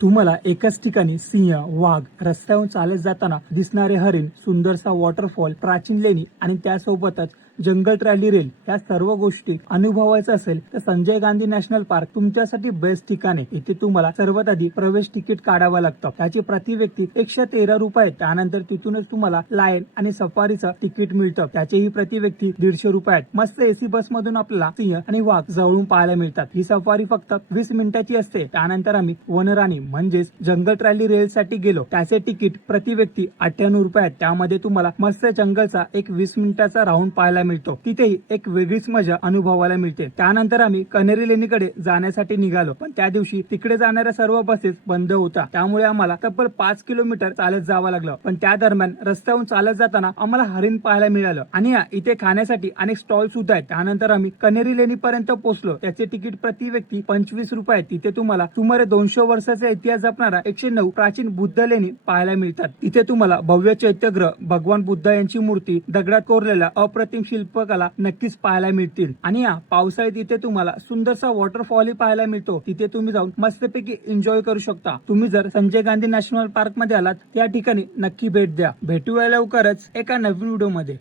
तुम्हाला एकाच ठिकाणी सिंह, वाघ, रस्त्यावरून चालत जाताना दिसणारे हरिण, सुंदरसा वॉटरफॉल, प्राचीन लेणी आणि त्यासोबतच जंगल ट्रॅली रेल या सर्व गोष्टी अनुभवायचं असेल तर संजय गांधी नॅशनल पार्क तुमच्यासाठी बेस्ट ठिकाण आहे। इथे तुम्हाला सर्वात आधी प्रवेश तिकीट काढावं लागतं। त्याची प्रति व्यक्ती 113 रुपये। त्यानंतर तिथूनच तुम्हाला लायन आणि सफारीचं तिकीट मिळतं, त्याचेही प्रति व्यक्ती 150 रुपये। मस्त एसी बस मधून आपल्याला सिंह आणि वाघ जवळून पाहायला मिळतात। ही सफारी फक्त 20 मिनिटाची असते। त्यानंतर आम्ही वनराणी म्हणजेच जंगल ट्रॅली रेल साठी गेलो, त्याचे तिकीट प्रति व्यक्ती 98 रुपये। त्यामध्ये तुम्हाला मस्त जंगलचा एक 20 मिनिटाचा राऊंड पाहायला मिळतो। तिथेही एक वेगळीच मजा अनुभवायला मिळते। त्यानंतर आम्ही कनेरी लेणीकडे जाण्यासाठी निघालो, पण त्या दिवशी तिकडे जाणाऱ्या सर्व बसेस बंद होता, त्यामुळे आम्हाला तब्बल 5 किलोमीटर चालत जावं लागलं। पण त्या दरम्यान रस्त्यावरून चालत जाताना आम्हाला हरिण पाहायला मिळालं आणि इथे खाण्यासाठी अनेक स्टॉल सुद्धा आहेत। त्यानंतर आम्ही कनेरी लेणीपर्यंत पोहोचलो। त्याचे तिकीट प्रति व्यक्ती 25 रुपये। तिथे तुम्हाला सुमारे 200 वर्षाचा इतिहास जपणारा 109 प्राचीन बुद्ध लेणी पाहायला मिळतात। इथे तुम्हाला भव्य चैत्यग्रह, भगवान बुद्ध यांची मूर्ती, दगडात कोरलेल्या अप्रतिम शिल्पकला नक्कीच पाहायला मिळतील। आणि पावसाळ्यात इथे तुम्हाला सुंदरसा वॉटरफॉल पाहायला मिळतो। तिथे तुम्ही जाऊन मस्तपैकी एन्जॉय करू शकता। तुम्ही जर संजय गांधी नॅशनल पार्क मध्ये आलात, त्या ठिकाणी नक्की भेट द्या। भेटूया लवकरच एका नवीन व्हिडिओ मध्ये।